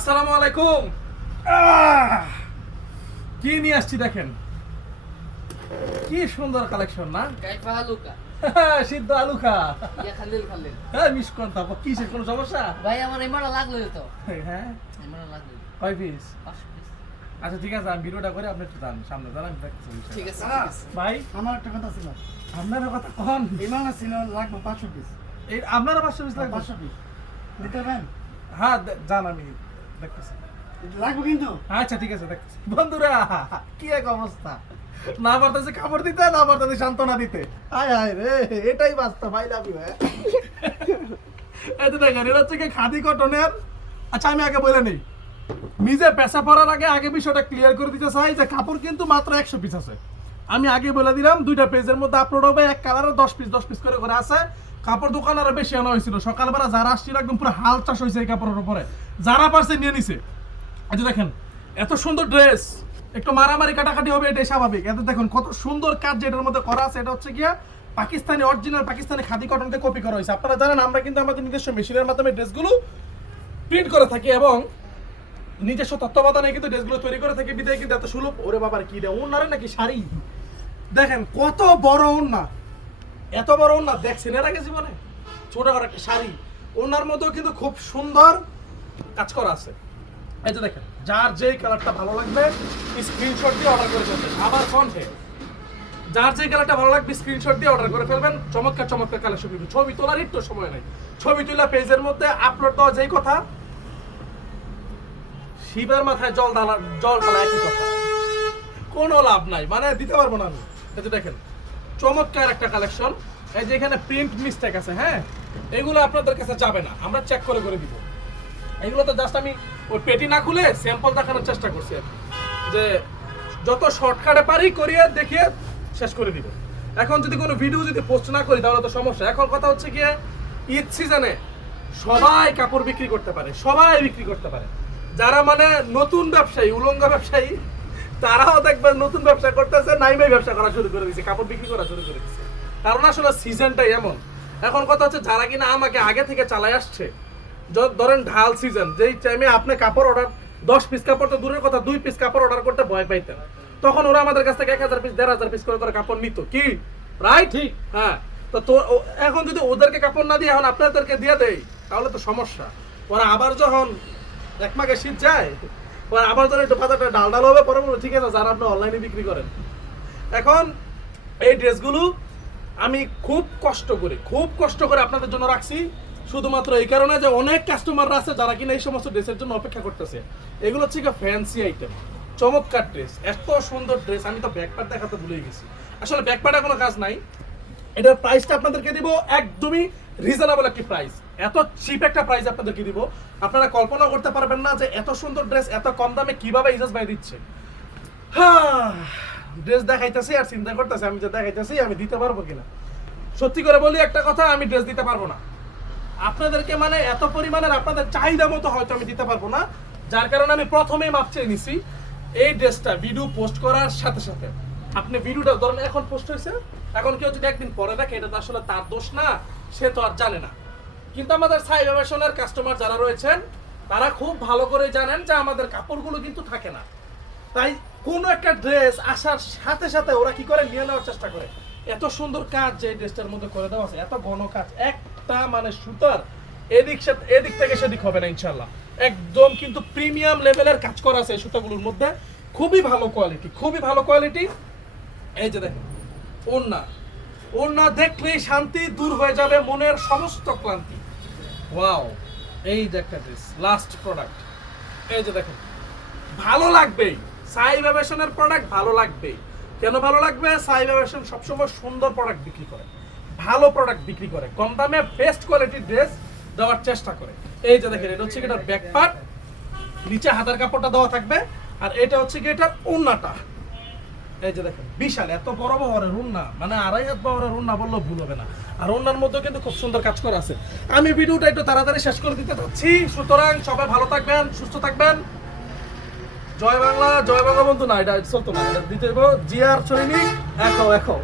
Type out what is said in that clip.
আসসালামু আলাইকুম। কি নিয়ে আসছি দেখেন? কি সুন্দর কালেকশন না? সিদ্ধ আলু খা খালিল হ্যাঁ মিস করুন তারপর কিসের কোনো সমস্যা? ভাই আমার এমন লাগল তো। হ্যাঁ? কয় পিস আচ্ছা ঠিক আছে আমি ভিডিওটা করে আপনি একটু জান সামনে যান আমি ঠিক আছে ভাই? আমার একটা কথা ছিল। আপনার কথা কখন এমন ছিল লাগবে পাঁচশো পিস এই আপনারও পাঁচশো পিস লাগবে? পাঁচশো পিস দিতে পারেন? হ্যাঁ জান আমি আচ্ছা ঠিক আছে বন্ধুরা, কি এক অবস্থা। না দিতে, না সান্ত্বনা দিতে। হায় হায় রে, এটাই বাস্তব কি খাদি কটনের। আচ্ছা আমি আগে বলে নেই। নিজে পেশা পড়ার আগে আগে বিষয়টা ক্লিয়ার করে দিতে চাই যে কাপড় কিন্তু মাত্র একশো পিস আছে। আমি আগে বলে দিলাম, দুইটা পেজের মধ্যে আপলোড হবে, এক কালারের দশ পিস দশ পিস করে করে আছে। কাপড় দোকান আরও বেশি আনা হয়েছিল। সকালবেলা যারা আসছিল, একদম পুরো হাল চাষ হয়েছে এই কাপড়ের উপরে। যারা পারছে নিয়ে নিছে। আচ্ছা দেখেন, এত সুন্দর ড্রেস একটু মারামারি কাটাকাটি হবে, এটাই স্বাভাবিক। এত দেখুন, কত সুন্দর কাজ যেটার মধ্যে করা আছে, এটা হচ্ছে গিয়া পাকিস্তানি অরিজিনাল পাকিস্তানি খাদি কটনকে কপি করা হয়েছে। আপনারা জানেন, আমরা কিন্তু আমাদের নিজস্ব মেশিনের মাধ্যমে ড্রেসগুলো প্রিন্ট করে থাকি এবং নিজস্ব তত্ত্বাবধানে কিন্তু ড্রেসগুলো তৈরি করে থাকি। বিদায় কিন্তু এত সুলভ। ওরে বাবার, কি রে? ওনারে নাকি শাড়ি? দেখেন, কত বড় ওন্না এত বড় ওন্না দেখছেন এর আগে জীবনে? ছোট করে একটা শাড়ি। ওনার মধ্যেও কিন্তু খুব সুন্দর কাজ করা আছে। এই যে দেখেন, যার যেই কালারটা ভালো লাগবে স্ক্রিনশট দিয়ে অর্ডার করে ফেলবেন। আবার কন্টে যার যে কালারটা ভালো লাগবে স্ক্রিনশট দিয়ে অর্ডার করে ফেলবেন। চমৎকার চমৎকার কালেকশন কিন্তু। ছবি তোলার একটু সময় নেই। ছবি তোলা পেজের মধ্যে আপলোড দেওয়া যেই কথা, শিবের মাথায় জল ঢালা জল ঢালা একই কথা। কোনো লাভ নাই। মানে দিতে পারব না আমি। এই যে দেখেন, চমৎকার একটা কালেকশন এই যে এখানে প্রিন্ট মিস্টেক আছে হ্যাঁ? এগুলো আপনাদের কাছে যাবে না। আমরা চেক করে করে দিব। এগুলো তো জাস্ট আমি ওই পেটি না খুলে স্যাম্পল দেখানোর চেষ্টা করছি যে যত শর্টকাটে পারি করিয়ে দেখিয়ে শেষ করে দিব। এখন যদি কোনো ভিডিও যদি পোস্ট না করি, তাহলে তো সমস্যা। এখন কথা হচ্ছে গিয়ে ঈদ সিজনে সবাই কাপড় বিক্রি করতে পারে, সবাই বিক্রি করতে পারে। যারা মানে নতুন ব্যবসায়ী, উলঙ্গ ব্যবসায়ী তারাও দেখবেন নতুন ব্যবসা করতেছে নাইমাই ব্যবসা করা শুরু করে দিয়েছে কাপড় বিক্রি করা শুরু করে দিয়েছে কারণ আসলে সিজনটাই এমন। এখন কথা হচ্ছে যারা কিনা আমাকে আগে থেকে চালাই আসছে ধরেন ঢাল সিজন যেই টাইমে আপনি কাপড় অর্ডার দশ পিস কাপড় তো দূরের কথা দুই পিস কাপড় অর্ডার করতে ভয় পাইতেন। তখন ওরা আমাদের কাছ থেকে এক হাজার পিস দেড় হাজার পিস করে করে কাপড় নিত। কি? রাইট ঠিক। হ্যাঁ। তো তো এখন যদি ওদেরকে কাপড় না দিয়ে এখন আপনাদেরকে দিয়ে দেয় তাহলে তো সমস্যা। ওরা আবার যখন এক মাঘে শীত যায় ওরা আবার যখন একটু পাতাটা ডাল ডাল হবে, পরে ঠিক আছে যারা আপনি অনলাইনে বিক্রি করেন। এখন এই ড্রেসগুলো আমি খুব কষ্ট করে, খুব কষ্ট করে আপনাদের জন্য রাখছি, শুধুমাত্র এই কারণে যে অনেক কাস্টমাররা আছে যারা কিনা এই সমস্ত ড্রেসের জন্য অপেক্ষা করতেছে। এগুলো হচ্ছে কি ফ্যান্সি আইটেম চমৎকার ড্রেস, এত সুন্দর ড্রেস, আমি তো ব্যাকপার্ট দেখাতে ভুলে গেছি। আসলে ব্যাকপার্টে কোনো কাজ নাই, এটার প্রাইসটা আপনাদেরকে দিব একদমই রিজনেবল একটি প্রাইস এত চিপ একটা প্রাইস আপনাদেরকে দিব। আপনারা কল্পনা করতে পারবেন না যে এত সুন্দর ড্রেস এত কম দামে কীভাবে ইজাজ ভাই দিচ্ছে। হ্যাঁ ড্রেস দেখাইতেছি আর চিন্তা করতেছি, আমি যে দেখাইতেছি আমি দিতে পারব কিনা। সত্যি করে বলি একটা কথা, আমি ড্রেস দিতে পারব না। আপনাদেরকে মানে এত পরিমাণের আপনাদের চাহিদা মতো হয়তো আমি দিতে পারব না, যার কারণে আমি প্রথমেই মাপ চেয়ে নিছি এই ড্রেসটা ভিডিও পোস্ট করার সাথে সাথে। আপনি ভিডিওটা ধরেন এখন পোস্ট হয়েছে, এখন কেউ যদি একদিন পরে দেখে, এটা তো আসলে তার দোষ না, সে তো আর জানে না। কিন্তু আমাদের সাই সাইবারেশনের কাস্টমার যারা রয়েছেন, তারা খুব ভালো করে জানেন যে আমাদের কাপড়গুলো কিন্তু থাকে না। তাই কোন একটা ড্রেস আসার সাথে সাথে ওরা কি করে নিয়ে নেওয়ার চেষ্টা করে। এত সুন্দর কাজ যে ড্রেসটার মধ্যে করে দেওয়া আছে, এত ঘন কাজ, একটা মানে সুতার এদিক এদিক থেকে সেদিক হবে না ইনশাল্লাহ একদম কিন্তু প্রিমিয়াম লেভেলের কাজ করা আছে এই সুতাগুলোর মধ্যে। খুবই ভালো কোয়ালিটি খুবই ভালো কোয়ালিটি এই যে দেখেন ওন্না ওন্না দেখলেই শান্তি দূর হয়ে যাবে, মনের সমস্ত ক্লান্তি। ওয়াও এই যে একটা ড্রেস লাস্ট প্রোডাক্ট এই যে দেখেন, ভালো লাগবেই সাই ভ্যাবেশনের প্রোডাক্ট ভালো লাগবেই কেন ভালো লাগবে? সাই ভ্যাবেশন সবসময় সুন্দর প্রোডাক্ট বিক্রি করে। ভালো প্রোডাক্ট বিক্রি করে। কম দামে বেস্ট কোয়ালিটির ড্রেস দেওয়ার চেষ্টা করে। এই যে দেখেন, এটা হচ্ছে এটার ব্যাক পার্ট নিচে হাতার কাপড়টা দেওয়া থাকবে। আর এটা হচ্ছে কি এটার ওন্নাটা এই যে দেখেন, বিশাল, এত বড় বহরের রুন্না মানে আড়াই হাত বহরের রুন্না বললেও ভুল হবে না। আর উন্নার মধ্যে কিন্তু খুব সুন্দর কাজ করা আছে। আমি ভিডিওটা একটু তাড়াতাড়ি শেষ করে দিতে চাচ্ছি সুতরাং সবাই ভালো থাকবেন, সুস্থ থাকবেন। জয় বাংলা জয় বাংলা বন্ধু। না, এটা চলতো না, এটা দিতে জিয়ার সৈনিক এখো এখো।